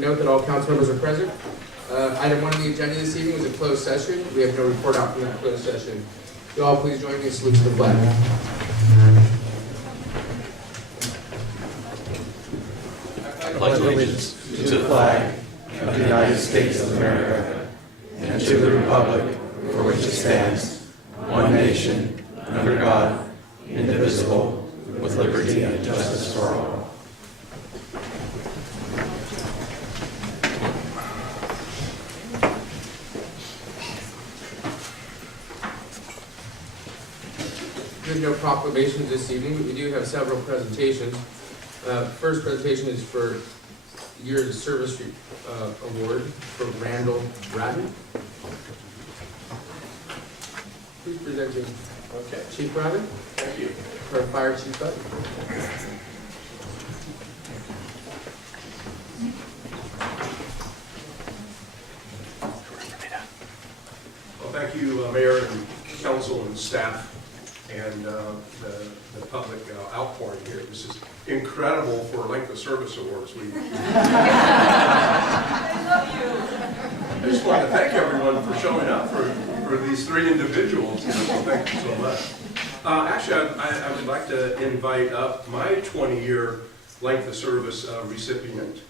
note that all council members are present. Item 1 on the agenda this evening was a closed session. We have no report out from that closed session. You all please join me in salute to the flag. I pledge allegiance to the flag of the United States of America and to the republic for which it stands, one nation, under God, indivisible, with liberty and justice for all. We have no proclamations this evening, but we do have several presentations. First presentation is for Year of Service Award for Randall Bratton. Who's presenting? Okay. Chief Bratton? Thank you. Or Fire Chief Button? Well, thank you, Mayor and Council and staff and the public outpouring here. This is incredible for length of service awards. I just want to thank everyone for showing up for these three individuals. So thank you so much. Actually, I would like to invite up my 20-year length of service recipient,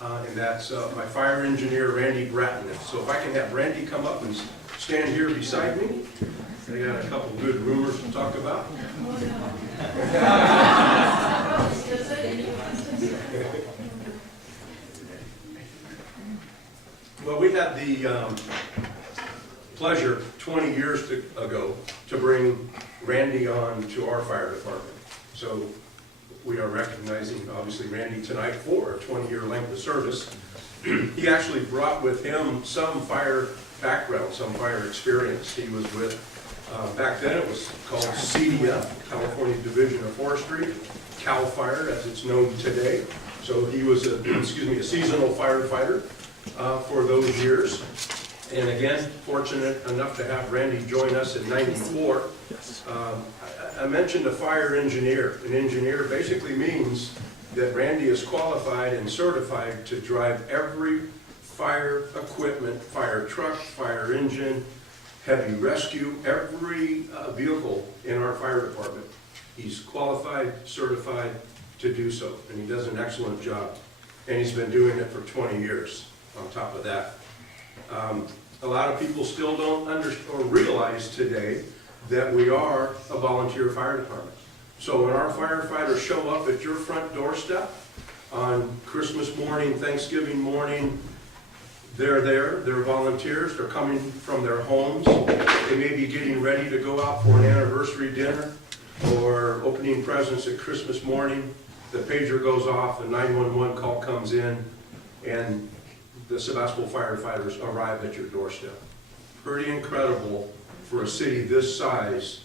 and that's my fire engineer, Randy Bratton. So if I can have Randy come up and stand here beside me. I got a couple good rumors to talk about. Well, we had the pleasure 20 years ago to bring Randy on to our fire department. So we are recognizing, obviously, Randy tonight for a 20-year length of service. He actually brought with him some fire background, some fire experience. He was with, back then it was called CDF, California Division of Forestry, CAL FIRE as it's known today. So he was a, a seasonal firefighter for those years. And again, fortunate enough to have Randy join us in '94. I mentioned a fire engineer. An engineer basically means that Randy is qualified and certified to drive every fire equipment, fire truck, fire engine, heavy rescue, every vehicle in our fire department. He's qualified, certified to do so, and he does an excellent job. And he's been doing it for 20 years on top of that. A lot of people still don't understand or realize today that we are a volunteer fire department. So when our firefighters show up at your front doorstep on Christmas morning, Thanksgiving morning, they're there, they're volunteers, they're coming from their homes. They may be getting ready to go out for an anniversary dinner or opening presents at Christmas morning. The pager goes off, the 911 call comes in, and the Sebastopol firefighters arrive at your doorstep. Pretty incredible for a city this size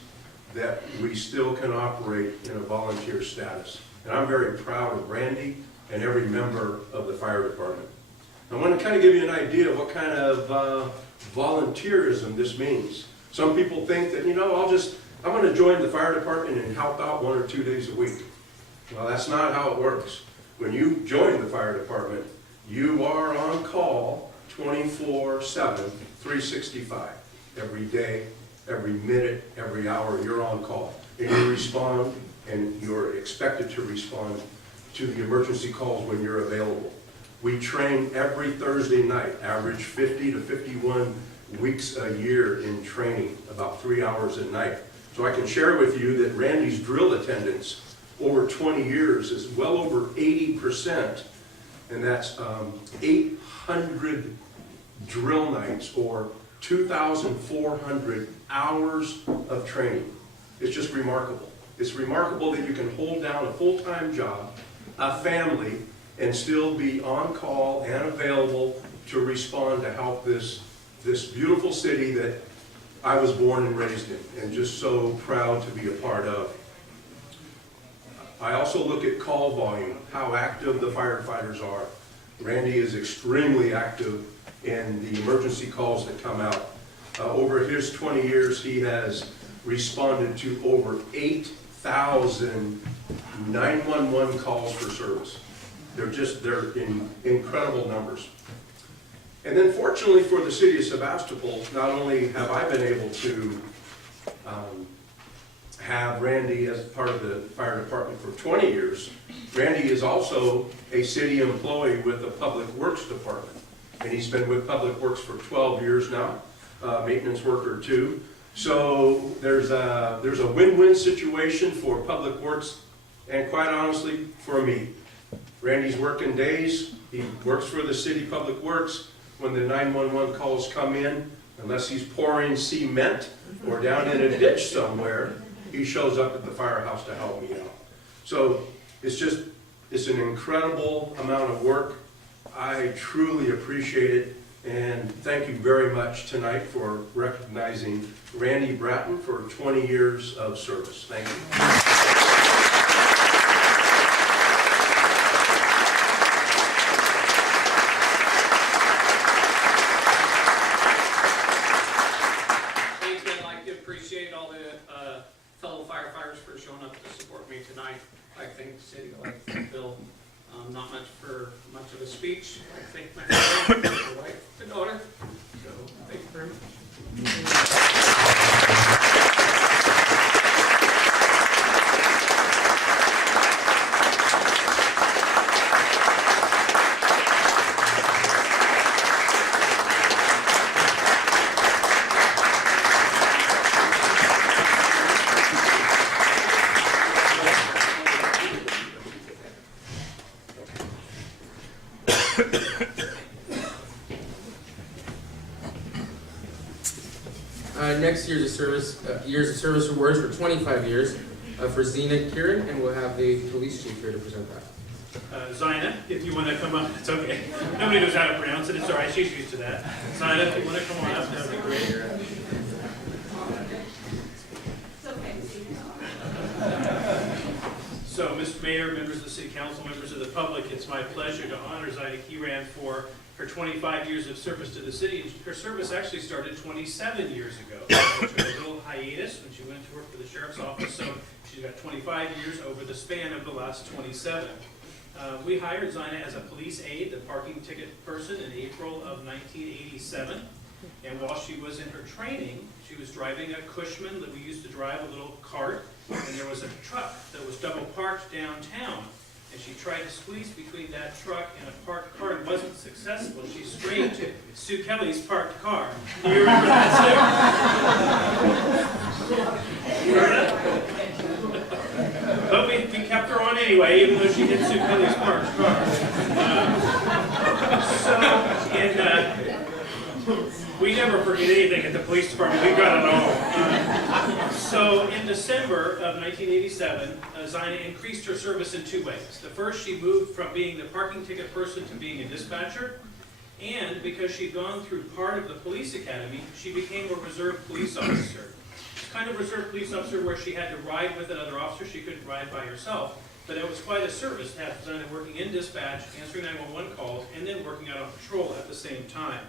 that we still can operate in a volunteer status. And I'm very proud of Randy and every member of the fire department. I want to kind of give you an idea of what kind of volunteerism this means. Some people think that, I'm going to join the fire department and help out 1 or 2 days a week. Well, that's not how it works. When you join the fire department, you are on call 24/7, 365. Every day, every minute, every hour, you're on call. And you respond, and you're expected to respond to the emergency calls when you're available. We train every Thursday night, average 50 to 51 weeks a year in training, about 3 hours a night. So I can share with you that Randy's drill attendance over 20 years is well over 80%, and that's 800 drill nights or 2,400 hours of training. It's just remarkable. It's remarkable that you can hold down a full-time job, a family, and still be on call and available to respond to help this beautiful city that I was born and raised in, and just so proud to be a part of. I also look at call volume, how active the firefighters are. Randy is extremely active in the emergency calls that come out. Over his 20 years, he has responded to over 8,000 911 calls for service. They're in incredible numbers. And then fortunately for the city of Sebastopol, not only have I been able to have Randy as part of the fire department for 20 years, Randy is also a city employee with the Public Works Department. And he's been with Public Works for 12 years now, maintenance worker too. So there's a win-win situation for Public Works and quite honestly for me. Randy's working days, he works for the city Public Works. When the 911 calls come in, unless he's pouring cement or down in a ditch somewhere, he shows up at the firehouse to help me out. So it's an incredible amount of work. I truly appreciate it, and thank you very much tonight for recognizing Randy Bratton for 20 years of service. Thank you. Appreciate all the fellow firefighters for showing up to support me tonight. I thank the city, I like to thank Bill, not much for much of a speech. I thank my family, my wife, the daughter. So thank you very much. Next years of service awards for 25 years for Zena Kieran, and we'll have the police chief here to present that. Zina, if you want to come up, it's okay. Nobody knows how to pronounce it, it's all right, she's used to that. Zina, if you want to come on up, that would be great. So, Mr. Mayor, members of the City Council, members of the public, it's my pleasure to honor Zina Kieran for her 25 years of service to the city. Her service actually started 27 years ago. She took a little hiatus when she went to work for the sheriff's office, so she's got 25 years over the span of the last 27. We hired Zina as a police aide, the parking ticket person, in April of 1987. And while she was in her training, she was driving a Cushman that we used to drive, a little cart, and there was a truck that was double parked downtown. And she tried to squeeze between that truck and a parked car and wasn't successful. She strayed to Sue Kelly's parked car. Do you remember that, Sue? You remember that? But we kept her on anyway, even though she hit Sue Kelly's parked car. We never forget anything at the police department. We got it all. So in December of 1987, Zina increased her service in two ways. The first, she moved from being the parking ticket person to being a dispatcher. And because she'd gone through part of the police academy, she became a reserve police officer. Kind of reserve police officer where she had to ride with another officer. She couldn't ride by herself. But it was quite a service to have Zina working in dispatch, answering 911 calls, and then working out on patrol at the same time.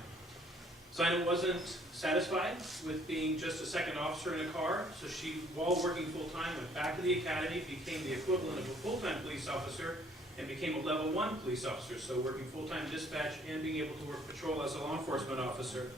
Zina wasn't satisfied with being just a second officer in a car, so she, while working full-time, went back to the academy, became the equivalent of a full-time police officer, and became a level 1 police officer, so working full-time dispatch and being able to work patrol as a law enforcement officer.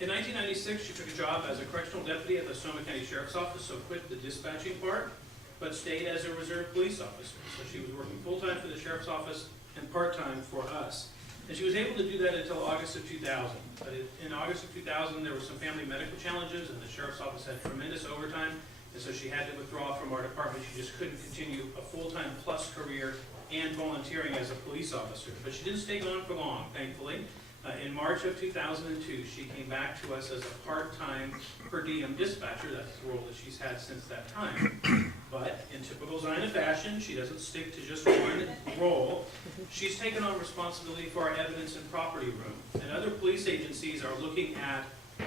In 1996, she took a job as a correctional deputy at the Sonoma County Sheriff's Office, so quit the dispatching part, but stayed as a reserve police officer. So she was working full-time for the Sheriff's Office and part-time for us. And she was able to do that until August of 2000. But in August of 2000, there were some family medical challenges, and the Sheriff's Office had tremendous overtime, and so she had to withdraw from our department. She just couldn't continue a full-time plus career and volunteering as a police officer. But she didn't stay on for long, thankfully. In March of 2002, she came back to us as a part-time per diem dispatcher. That's the role that she's had since that time. But in typical Zina fashion, she doesn't stick to just one role. She's taken on responsibility for our evidence and property room. And other police agencies are looking at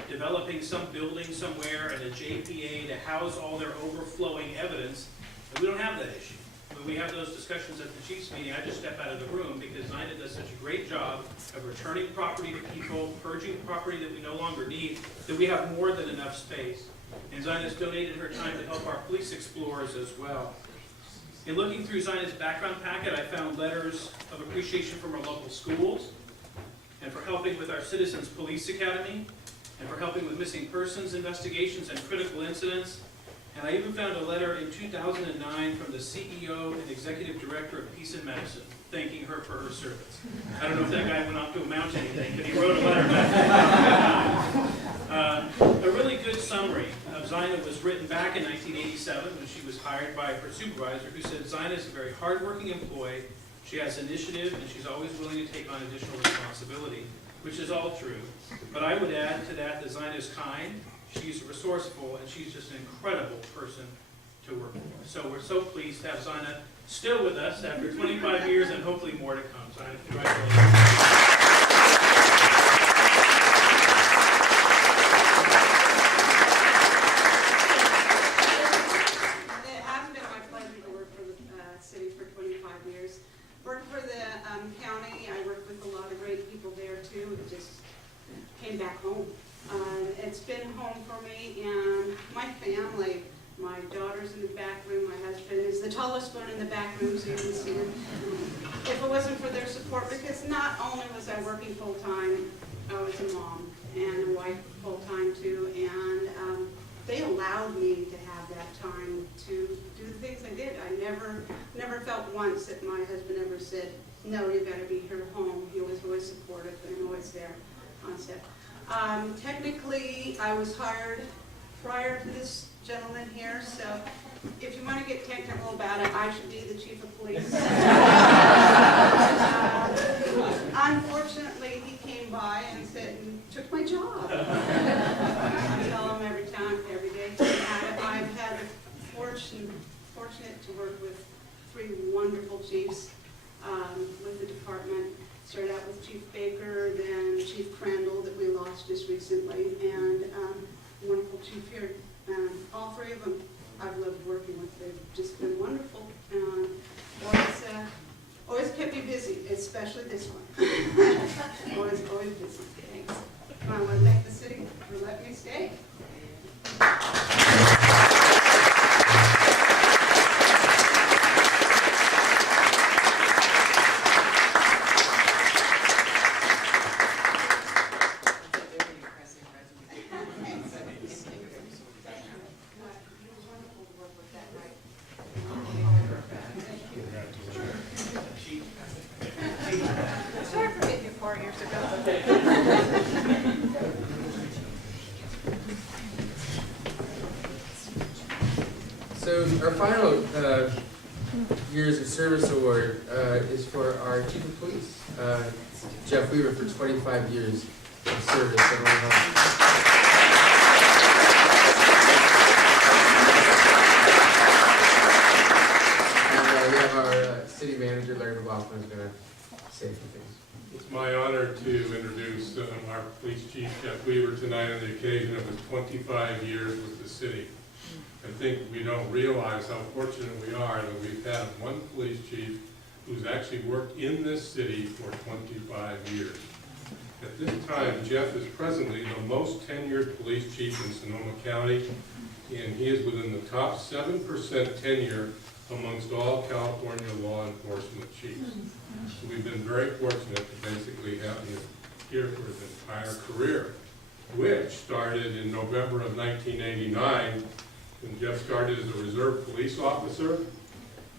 developing some building somewhere and a JPA to house all their overflowing evidence. And we don't have that issue. When we have those discussions at the chief's meeting, I just step out of the room because Zina does such a great job of returning property to people, purging property that we no longer need, that we have more than enough space. And Zina's donated her time to help our police explorers as well. In looking through Zina's background packet, I found letters of appreciation from our local schools, and for helping with our Citizens Police Academy, and for helping with missing persons investigations and critical incidents. And I even found a letter in 2009 from the CEO and Executive Director of Peace and Medicine, thanking her for her service. I don't know if that guy went off to amount to anything, but he wrote a letter back. A really good summary of Zina was written back in 1987 when she was hired by her supervisor, who said, Zina is a very hardworking employee, she has initiative, and she's always willing to take on additional responsibility, which is all true. But I would add to that that Zina is kind, she's resourceful, and she's just an incredible person to work for. So we're so pleased to have Zina still with us after 25 years and hopefully more to come. Zina, congratulations. It has been my pleasure to work for the city for 25 years. Worked for the county, I worked with a lot of great people there too. It just came back home. It's been home for me and my family. My daughter's in the back room, my husband is the tallest one in the back room, so you can see him. If it wasn't for their support, because not only was I working full-time, I was a mom and a wife full-time too, and they allowed me to have that time to do the things I did. I never felt once that my husband ever said, no, you've got to be here home. He was always supportive and always there on set. Technically, I was hired prior to this gentleman here, so if you want to get technical about it, I should be the chief of police. Unfortunately, he came by and said, and took my job. I tell him every day. I've had the fortunate to work with 3 wonderful chiefs with the department. Started out with Chief Baker, then Chief Crandall that we lost just recently, and wonderful chief here. All 3 of them I've loved working with. They've just been wonderful. Always kept me busy, especially this one. always busy. Thanks. I want to thank the city for letting me stay. Sorry for getting you 4 years ago. So our final years of service award is for our chief of police, Jeff Weaver, for 25 years of service. And we have our city manager, Larry McLaughlin, is going to say a few things. It's my honor to introduce our police chief, Jeff Weaver, tonight on the occasion of his 25 years with the city. I think we don't realize how fortunate we are that we've had one police chief who's actually worked in this city for 25 years. At this time, Jeff is presently the most tenured police chief in Sonoma County, and he is within the top 7% tenure amongst all California law enforcement chiefs. So we've been very fortunate to basically have him here for his entire career, which started in November of 1989 when Jeff started as a reserve police officer.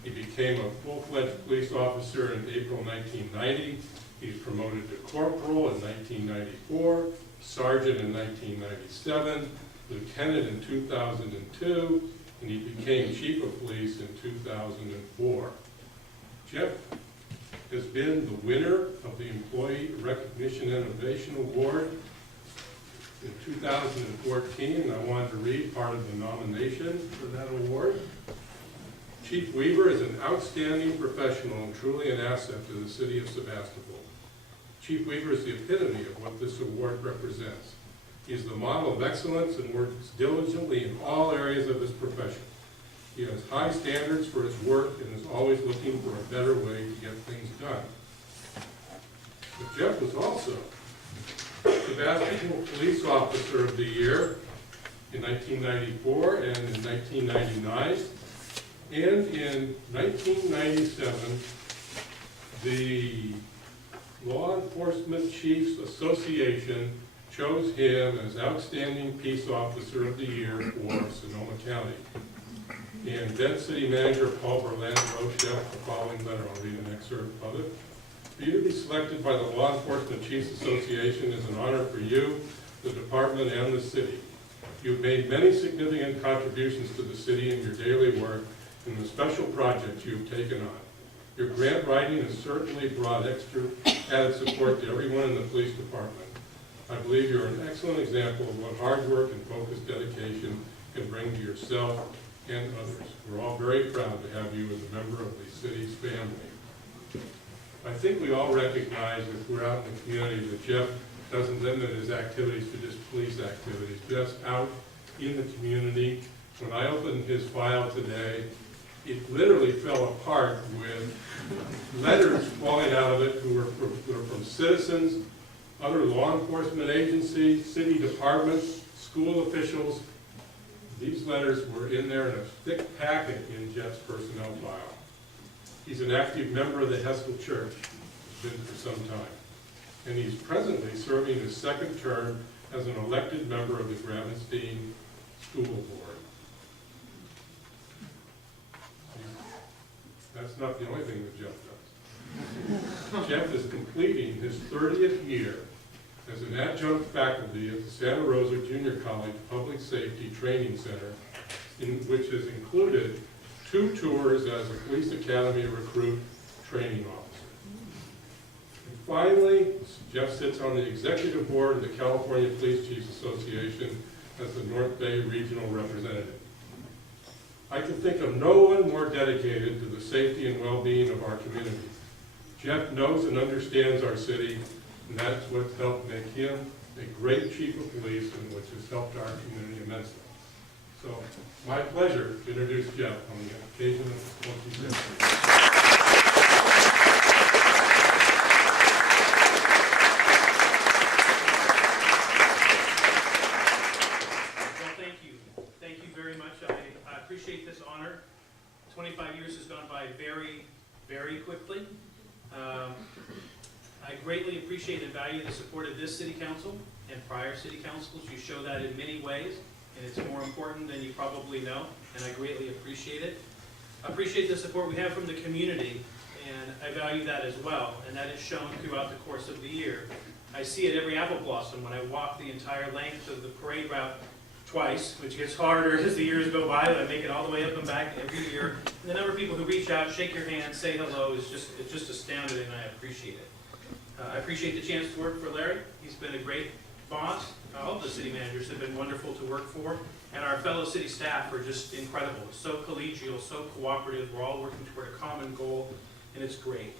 He became a full-fledged police officer in April 1990. He's promoted to corporal in 1994, sergeant in 1997, lieutenant in 2002, and he became chief of police in 2004. Jeff has been the winner of the Employee Recognition Innovation Award in 2014, and I wanted to read part of the nomination for that award. Chief Weaver is an outstanding professional and truly an asset to the city of Sebastopol. Chief Weaver is the epitome of what this award represents. He is the model of excellence and works diligently in all areas of his profession. He has high standards for his work and is always looking for a better way to get things done. But Jeff was also Sebastopol Police Officer of the Year in 1994 and in 1999. And in 1997, the Law Enforcement Chiefs Association chose him as Outstanding Peace Officer of the Year for Sonoma County. And then City Manager Paul Berlin wrote Jeff the following letter. I'll read an excerpt of it. For you to be selected by the Law Enforcement Chiefs Association is an honor for you, the department, and the city. You've made many significant contributions to the city in your daily work and the special projects you've taken on. Your grant writing has certainly brought extra added support to everyone in the police department. I believe you're an excellent example of what hard work and focused dedication can bring to yourself and others. We're all very proud to have you as a member of the city's family. I think we all recognize if we're out in the community that Jeff doesn't limit his activities to just police activities. Jeff's out in the community. When I opened his file today, it literally fell apart with letters falling out of it who were from citizens, other law enforcement agencies, city departments, school officials. These letters were in there in a thick packet in Jeff's personnel file. He's an active member of the Heskel Church, has been for some time. And he's presently serving his second term as an elected member of the Gravenstein School Board. That's not the only thing that Jeff does. Jeff is completing his 30th year as an adjunct faculty at the Santa Rosa Junior College Public Safety Training Center, which has included 2 tours as a police academy recruit training officer. And finally, Jeff sits on the executive board of the California Police Chiefs Association as the North Bay Regional Representative. I can think of no one more dedicated to the safety and well-being of our community. Jeff knows and understands our city, and that's what's helped make him a great chief of police and which has helped our community immensely. So, my pleasure to introduce Jeff on the occasion of his 25th. Thank you very much. I appreciate this honor. 25 years has gone by very, very quickly. I greatly appreciate and value the support of this city council and prior city councils. You show that in many ways, and it's more important than you probably know, and I greatly appreciate it. I appreciate the support we have from the community, and I value that as well, and that is shown throughout the course of the year. I see it every apple blossom when I walk the entire length of the parade route twice, which gets harder as the years go by, but I make it all the way up and back every year. And the number of people who reach out, shake your hand, say hello is just astounding, and I appreciate it. I appreciate the chance to work for Larry. He's been a great boss. All of the city managers have been wonderful to work for, and our fellow city staff are just incredible, so collegial, so cooperative. We're all working toward a common goal, and it's great.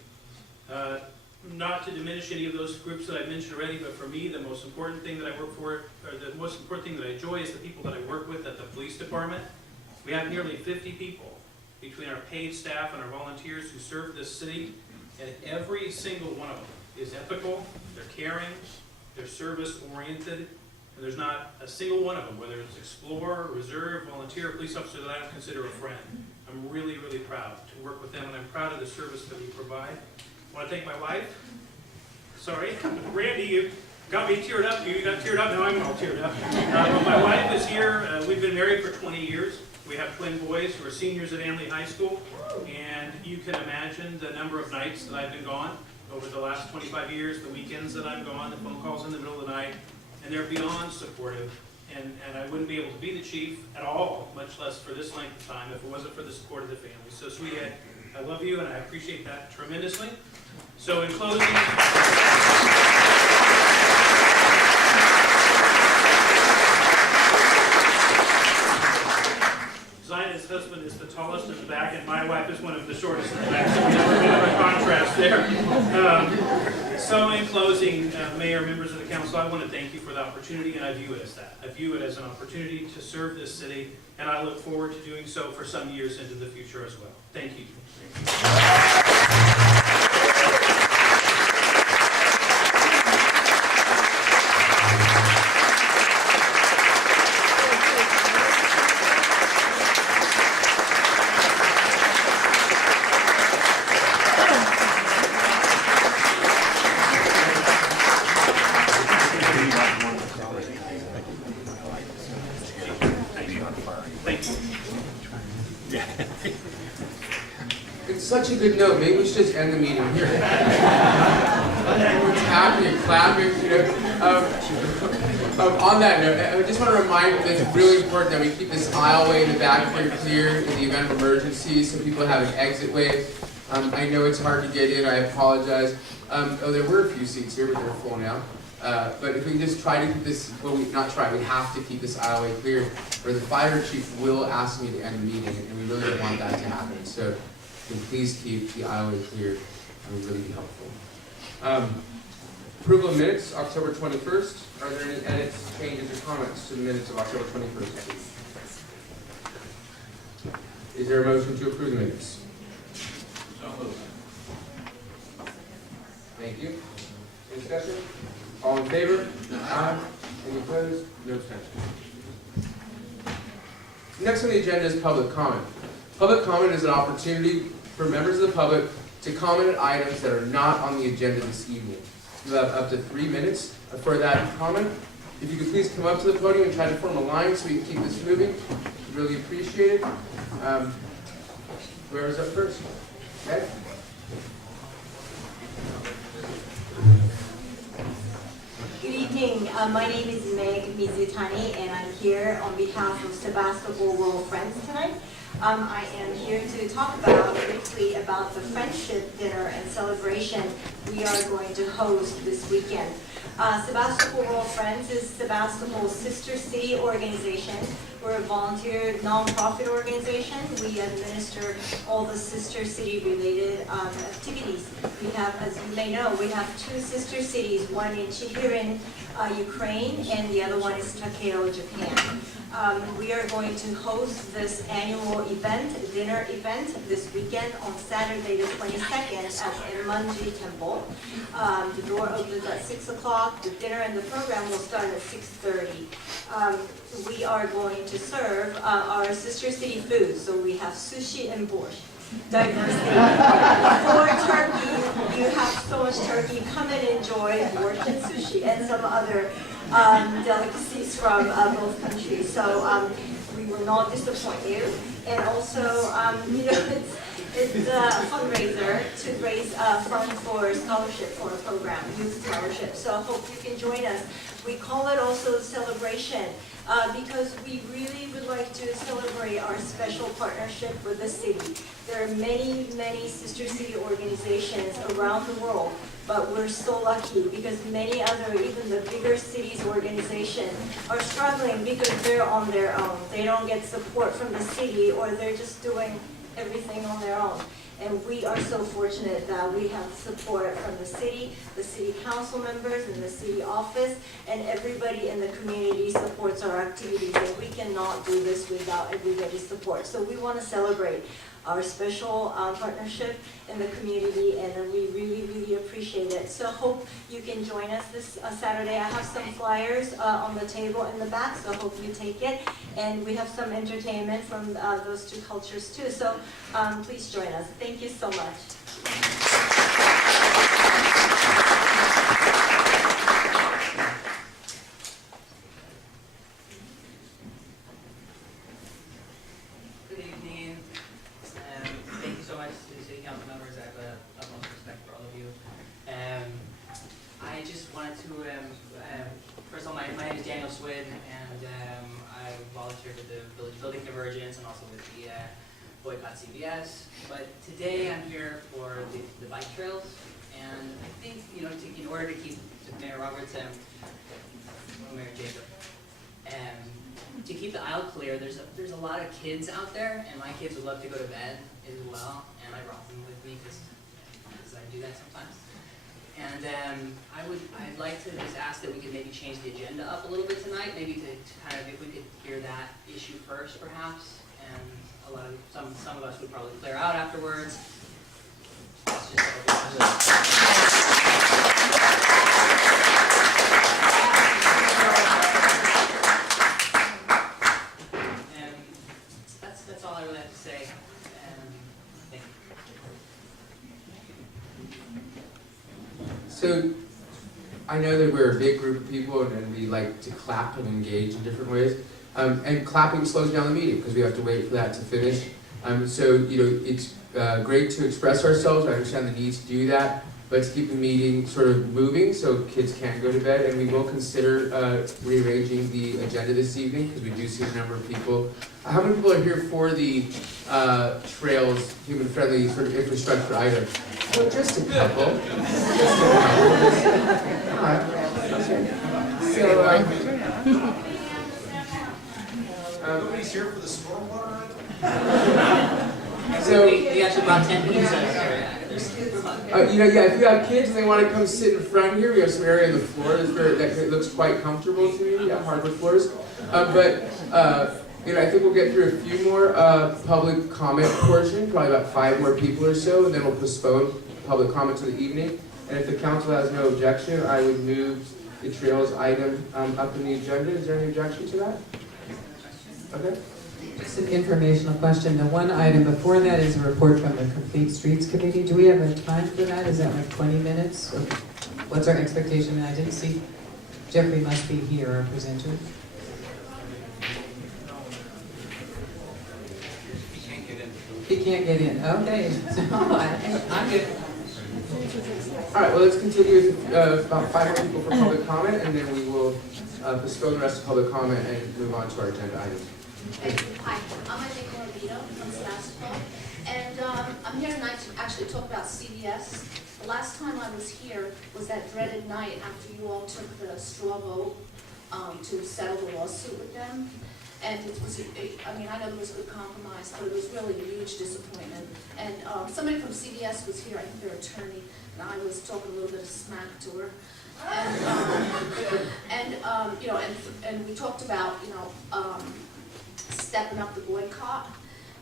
Not to diminish any of those groups that I've mentioned already, but for me, the most important thing that I work for, or the most important thing that I enjoy is the people that I work with at the police department. We have nearly 50 people between our paid staff and our volunteers who serve this city, and every single one of them is ethical, they're caring, they're service-oriented, and there's not a single one of them, whether it's explorer, reserve, volunteer, or police officer, that I don't consider a friend. I'm really, really proud to work with them, and I'm proud of the service that we provide. I want to thank my wife. Sorry, Randy, you got me teared up. You got teared up, now I'm all teared up. My wife is here. We've been married for 20 years. We have twin boys who are seniors at Amley High School, and you can imagine the number of nights that I've been gone over the last 25 years, the weekends that I'm gone, the phone calls in the middle of the night, and they're beyond supportive. And I wouldn't be able to be the chief at all, much less for this length of time, if it wasn't for the support of the family. So, sweetheart, I love you, and I appreciate that tremendously. So, in closing, Zina's husband is the tallest in the back, and my wife is one of the shortest in the back, so we have a bit of a contrast there. So in closing, Mayor, members of the council, I want to thank you for the opportunity, and I view it as that. I view it as an opportunity to serve this city, and I look forward to doing so for some years into the future as well. Thank you. such a good note. Maybe we should just end the meeting here. Everyone's happy and clapping, you know. On that note, I just want to remind you that it's really important that we keep this aisleway in the back here clear in the event of emergency, so people have an exit way. I know it's hard to get in. I apologize. There were a few seats here, but they're full now. But if we can just try to keep this, well, we have to keep this aisleway clear, or the fire chief will ask me to end the meeting, and we really don't want that to happen. So please keep the aisleway clear. It would really be helpful. Approval of minutes, October 21st. Are there any edits, changes, or comments to the minutes of October 21st? Is there a motion to approve the minutes? So moved. Thank you. Any discussion? All in favor? Aye. Any opposed? No abstentions. Next on the agenda is public comment. Public comment is an opportunity for members of the public to comment on items that are not on the agenda this evening. You have up to 3 minutes for that comment. If you could please come up to the podium and try to form a line so we can keep this moving, really appreciate it. Whoever's up first? Okay. Good evening. My name is Meg Mizutani, and I'm here on behalf of Sebastopol Rural Friends tonight. I am here to talk briefly about the friendship dinner and celebration we are going to host this weekend. Sebastopol Rural Friends is Sebastopol's sister city organization. We're a volunteer nonprofit organization. We administer all the sister city related activities. We have, as you may know, we have 2 sister cities, one in Chihirin, Ukraine, and the other one is Takeo, Japan. We are going to host this annual event, dinner event, this weekend on Saturday the 22nd at Enmanji Temple. The door opens at 6 o'clock. The dinner and the program will start at 6:30. We are going to serve our sister city foods. So we have sushi and borscht. Diversity. For turkey, you have so much turkey. Come and enjoy borscht and sushi and some other delicacies from both countries. So we will not disappoint you. And also, it's a fundraiser to raise funds for scholarship for a program, youth scholarship. So I hope you can join us. We call it also celebration because we really would like to celebrate our special partnership with the city. There are many, many sister city organizations around the world, but we're so lucky because many other, even the bigger cities organizations are struggling because they're on their own. They don't get support from the city, or they're just doing everything on their own. And we are so fortunate that we have support from the city council members, and the city office, and everybody in the community supports our activities. And we cannot do this without everybody's support. So we want to celebrate our special partnership in the community, and we really, really appreciate it. So hope you can join us this Saturday. I have some flyers on the table in the back, so hope you take it. And we have some entertainment from those 2 cultures too. So please join us. Thank you so much. CBS, but today I'm here for the bike trails, and I think, in order to keep Mayor Roberts and Mayor Jacob, to keep the aisle clear, there's a lot of kids out there, and my kids would love to go to bed as well, and I brought them with me because I do that sometimes. And I'd like to just ask that we could maybe change the agenda up a little bit tonight, maybe to kind of, if we could hear that issue first, perhaps, and some of us would probably clear out afterwards. That's just and that's all I really have to say. Thank you. So I know that we're a big group of people, and we like to clap and engage in different ways. And clapping slows down the meeting because we have to wait for that to finish. So it's great to express ourselves. I understand the need to do that, but to keep the meeting sort of moving so kids can't go to bed. And we will consider rearranging the agenda this evening because we do see a number of people. How many people are here for the trails, human-friendly sort of infrastructure item? Oh, just a couple. All right. Okay. So, Nobody's here for the stormwater item? so We actually brought 10 minutes out of here. if you have kids and they want to come sit in front here, we have some area on the floor that looks quite comfortable to me. Yeah, hardwood floors. I think we'll get through a few more public comment portion, probably about 5 more people or so, and then we'll postpone public comment to the evening. And if the council has no objection, I would move the trails item up in the agenda. Is there any objection to that? Okay. Just an informational question. The one item before that is a report from the Complete Streets Committee. Do we have a time for that? Is that like 20 minutes? Or what's our expectation? I didn't see, Jeffrey must be here, our presenter. He can't get in. Okay. So I'm good. All right, well, let's continue with about 5 more people for public comment, and then we will postpone the rest of public comment and move on to our agenda items. Hi, I'm Nicola Vito from Sebastopol, and I'm here tonight to actually talk about CVS. The last time I was here was that dreaded night after you all took the straw vote to settle the lawsuit with them. And it was, I know there was a good compromise, but it was really a huge disappointment. And somebody from CVS was here, I think their attorney, and I was talking a little bit of smack to her. And we talked about, stepping up the boycott.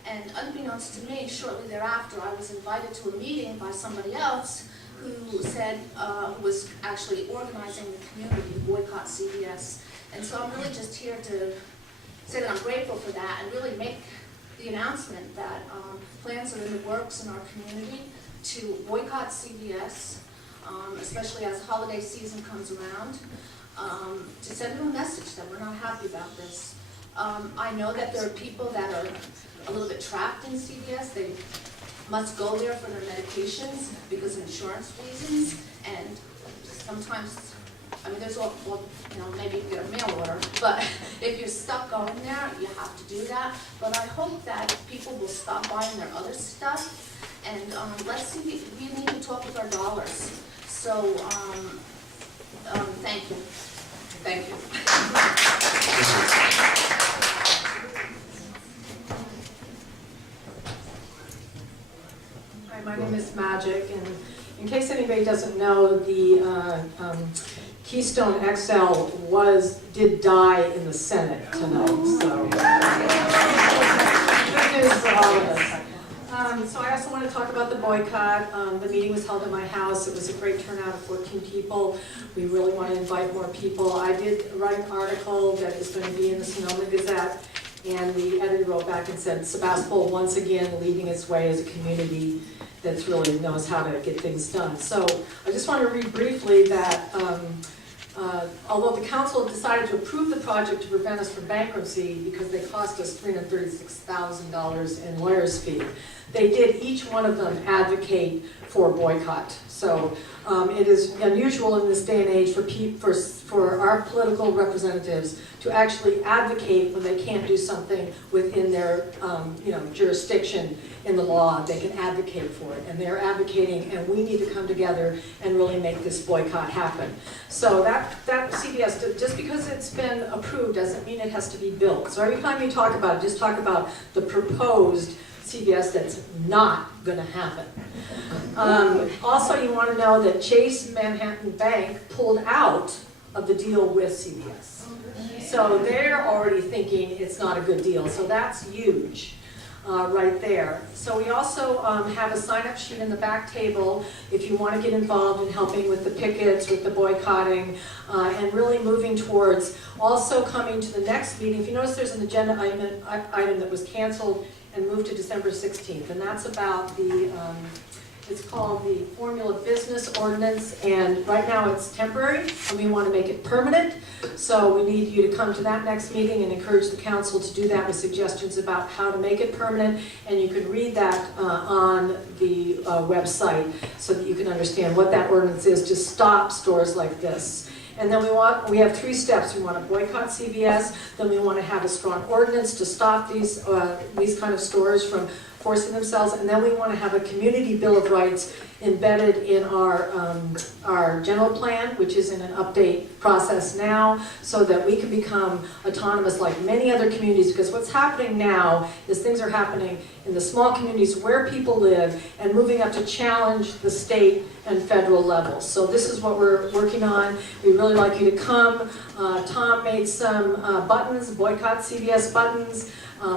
And unbeknownst to me, shortly thereafter, I was invited to a meeting by somebody else who said, who was actually organizing the community to boycott CVS. And so I'm really just here to say that I'm grateful for that and really make the announcement that plans are in the works in our community to boycott CVS, especially as the holiday season comes around, to send them a message that we're not happy about this. I know that there are people that are a little bit trapped in CVS. They must go there for their medications because of insurance reasons, and sometimes, there's maybe you can get a mail order, but if you're stuck going there, you have to do that. But I hope that people will stop buying their other stuff, and let's see, we need to talk with our dollars. So, thank you. Thank you. Hi, my name is Magic, and in case anybody doesn't know, the Keystone XL did die in the Senate tonight, so good news for all of us. So I also want to talk about the boycott. The meeting was held at my house. It was a great turnout of 14 people. We really want to invite more people. I did write an article that is going to be in the Sonoma Gazette, and the editor wrote back and said, Sebastopol once again leading its way as a community that really knows how to get things done. So I just want to read briefly that although the council decided to approve the project to prevent us from bankruptcy because they cost us $336,000 in lawyer's fee, they did each one of them advocate for a boycott. So it is unusual in this day and age for our political representatives to actually advocate when they can't do something within their jurisdiction in the law. They can advocate for it, and they're advocating, and we need to come together and really make this boycott happen. So that CVS, just because it's been approved doesn't mean it has to be built. So every time you talk about it, just talk about the proposed CVS that's not going to happen. Also, you want to know that Chase Manhattan Bank pulled out of the deal with CVS. So they're already thinking it's not a good deal. So that's huge right there. So we also have a sign-up sheet in the back table if you want to get involved in helping with the pickets, with the boycotting, and really moving towards also coming to the next meeting. If you notice, there's an agenda item that was canceled and moved to December 16th, and that's about the It's called the Formula Business Ordinance, and right now it's temporary, and we want to make it permanent. So we need you to come to that next meeting and encourage the council to do that with suggestions about how to make it permanent. And you can read that on the website so that you can understand what that ordinance is to stop stores like this. And then we have 3 steps. We want to boycott CVS, then we want to have a strong ordinance to stop these kind of stores from forcing themselves, and then we want to have a community bill of rights embedded in our general plan, which is in an update process now, so that we can become autonomous like many other communities, because what's happening now is things are happening in the small communities where people live and moving up to challenge the state and federal levels. So this is what we're working on. We'd really like you to come. Tom made some buttons, boycott CVS buttons.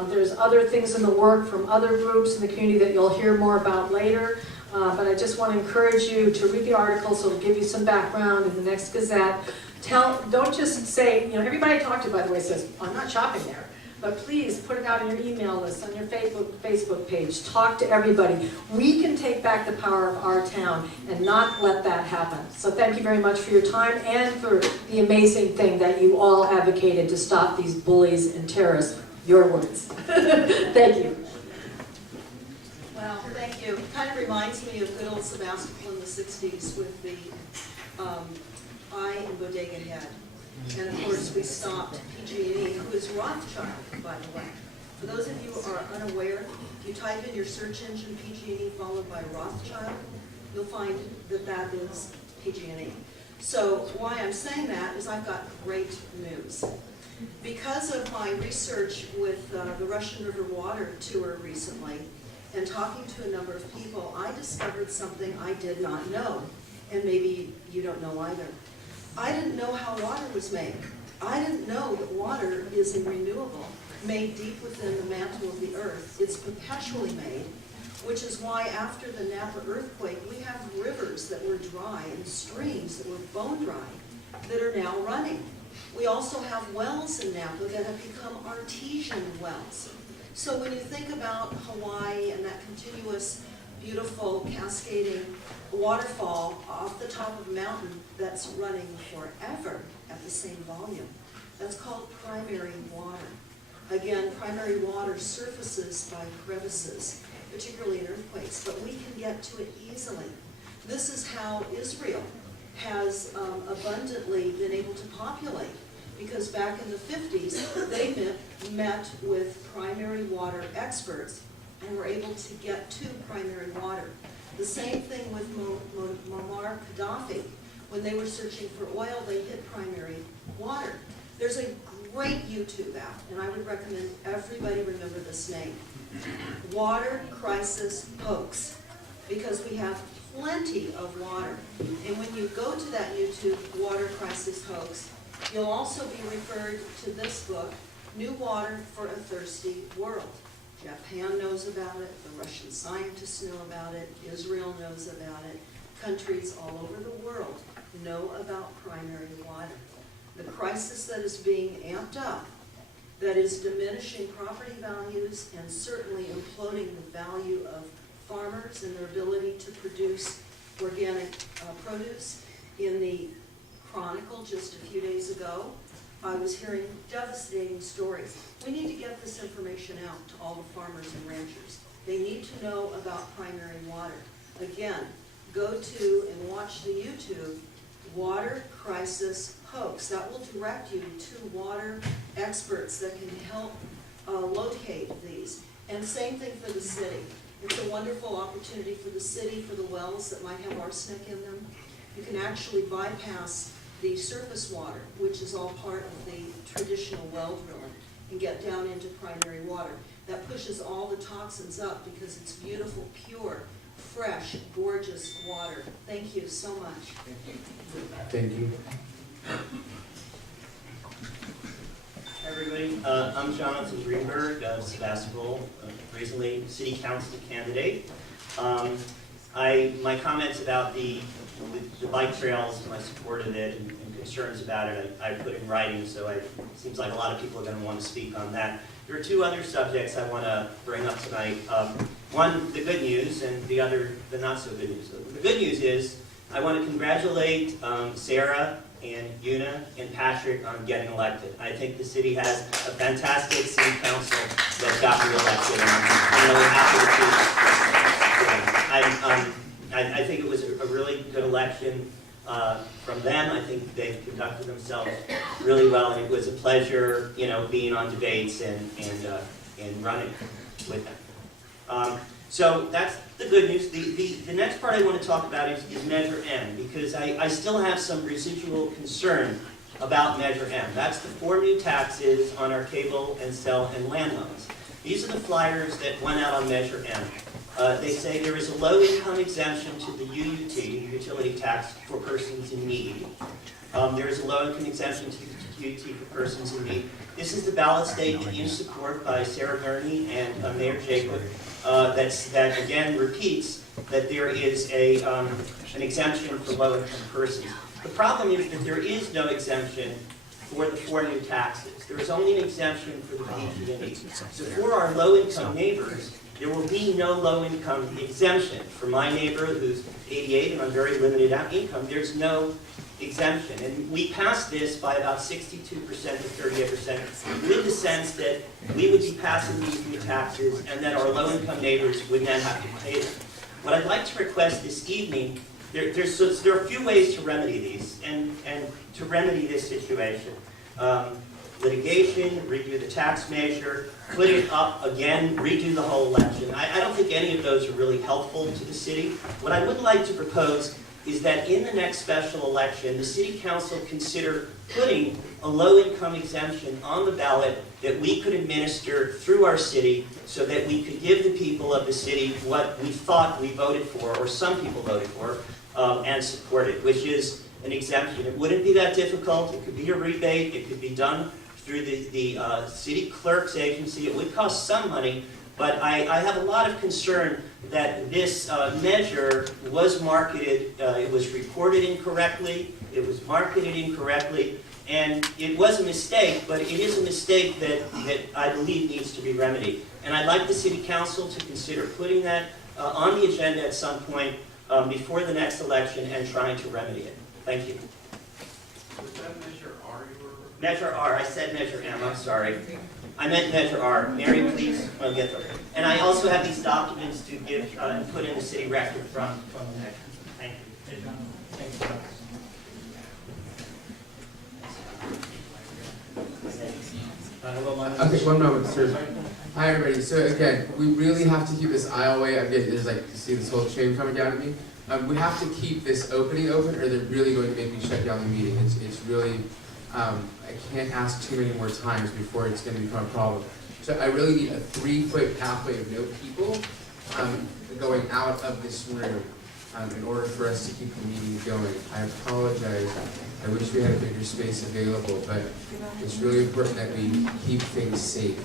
There's other things in the work from other groups in the community that you'll hear more about later. But I just want to encourage you to read the article, so it'll give you some background in the next Gazette. Don't just say, you know, everybody I talk to, by the way, says, I'm not shopping there. But please put it out on your email list, on your Facebook page. Talk to everybody. We can take back the power of our town and not let that happen. So thank you very much for your time and for the amazing thing that you all advocated to stop these bullies and terrorists. Your words. Thank you. Well, thank you. It kind of reminds me of good old Sebastopol in the 60s with the Eye and Bodega Head. And of course, we stopped PG&E, who is Rothschild, by the way. For those of you who are unaware, if you type in your search engine PG&E followed by Rothschild, you'll find that that is PG&E. So why I'm saying that is I've got great news. Because of my research with the Russian River Water Tour recently, and talking to a number of people, I discovered something I did not know, and maybe you don't know either. I didn't know how water was made. I didn't know that water is renewable, made deep within the mantle of the earth. It's perpetually made, which is why after the Napa earthquake, we have rivers that were dry and streams that were bone dry that are now running. We also have wells in Napa that have become artesian wells. So when you think about Hawaii and that continuous, beautiful, cascading waterfall off the top of a mountain that's running forever at the same volume, that's called primary water. Again, primary water surfaces by crevices, particularly in earthquakes, but we can get to it easily. This is how Israel has abundantly been able to populate, because back in the 50s, they met with primary water experts and were able to get to primary water. The same thing with Muammar Gaddafi. When they were searching for oil, they hit primary water. There's a great YouTube app, and I would recommend everybody remember this name. Water Crisis Hoax, because we have plenty of water. And when you go to that YouTube, Water Crisis Hoax, you'll also be referred to this book, New Water for a Thirsty World. Japan knows about it, the Russian scientists know about it, Israel knows about it, countries all over the world know about primary water. The crisis that is being amped up, that is diminishing property values and certainly imploding the value of farmers and their ability to produce organic produce. In the Chronicle just a few days ago, I was hearing devastating stories. We need to get this information out to all the farmers and ranchers. They need to know about primary water. Again, go to and watch the YouTube Water Crisis Hoax. That will direct you to water experts that can help locate these. And same thing for the city. It's a wonderful opportunity for the city, for the wells that might have arsenic in them. You can actually bypass the surface water, which is all part of the traditional well drilling, and get down into primary water. That pushes all the toxins up because it's beautiful, pure, fresh, gorgeous water. Thank you so much. Thank you. Hi everybody, I'm Jonathan Greenberg of Sebastopol, recently city council candidate. My comments about the bike trails, my support of it, and concerns about it, I put in writing, so it seems like a lot of people are going to want to speak on that. There are two other subjects I want to bring up tonight. One, the good news, and the other, the not so good news. The good news is I want to congratulate Sarah and Una and Patrick on getting elected. I think the city has a fantastic city council that got reelected, and I'm really happy to see. I think it was a really good election from them. I think they conducted themselves really well, and it was a pleasure, being on debates and running with them. So that's the good news. The next part I want to talk about is Measure M, because I still have some residual concern about Measure M. That's the 4 new taxes on our cable and cell and land lines. These are the flyers that went out on Measure M. They say there is a low-income exemption to the UUT, utility tax, for persons in need. There is a low-income exemption to the UUT for persons in need. This is the ballot statement in support by Sarah Gurney and Mayor Jacob that again repeats that there is an exemption for low-income persons. The problem is that there is no exemption for the 4 new taxes. There is only an exemption for the PG&E. So for our low-income neighbors, there will be no low-income exemption. For my neighbor who's 88 and on very limited income, there's no exemption. And we passed this by about 62% to 38% with the sense that we would be passing these new taxes and that our low-income neighbors would then have to pay them. What I'd like to request this evening, there are a few ways to remedy these and to remedy this situation. Litigation, redo the tax measure, put it up again, redo the whole election. I don't think any of those are really helpful to the city. What I would like to propose is that in the next special election, the city council consider putting a low-income exemption on the ballot that we could administer through our city so that we could give the people of the city what we thought we voted for, or some people voted for, and supported, which is an exemption. It wouldn't be that difficult. It could be a rebate. It could be done through the city clerk's agency. It would cost some money, but I have a lot of concern that this measure was marketed, it was reported incorrectly, it was marketed incorrectly, and it was a mistake, but it is a mistake that I believe needs to be remedied. And I'd like the city council to consider putting that on the agenda at some point before the next election and trying to remedy it. Thank you. Was that Measure R you were? Measure R, I said Measure M, I'm sorry. I meant Measure R. Mary, please, I'll get them. And I also have these documents to give and put in the city record from the measure. Thank you. Okay, one moment, sir. Hi, everybody. So again, we really have to keep this aisleway. Again, there's like, you see this whole chain coming down at me. We have to keep this opening open, or they're really going to make me shut down the meeting. It's really, I can't ask too many more times before it's going to become a problem. So I really need a 3-foot pathway of no people going out of this room in order for us to keep the meeting going. I apologize. I wish we had a bigger space available, but it's really important that we keep things safe.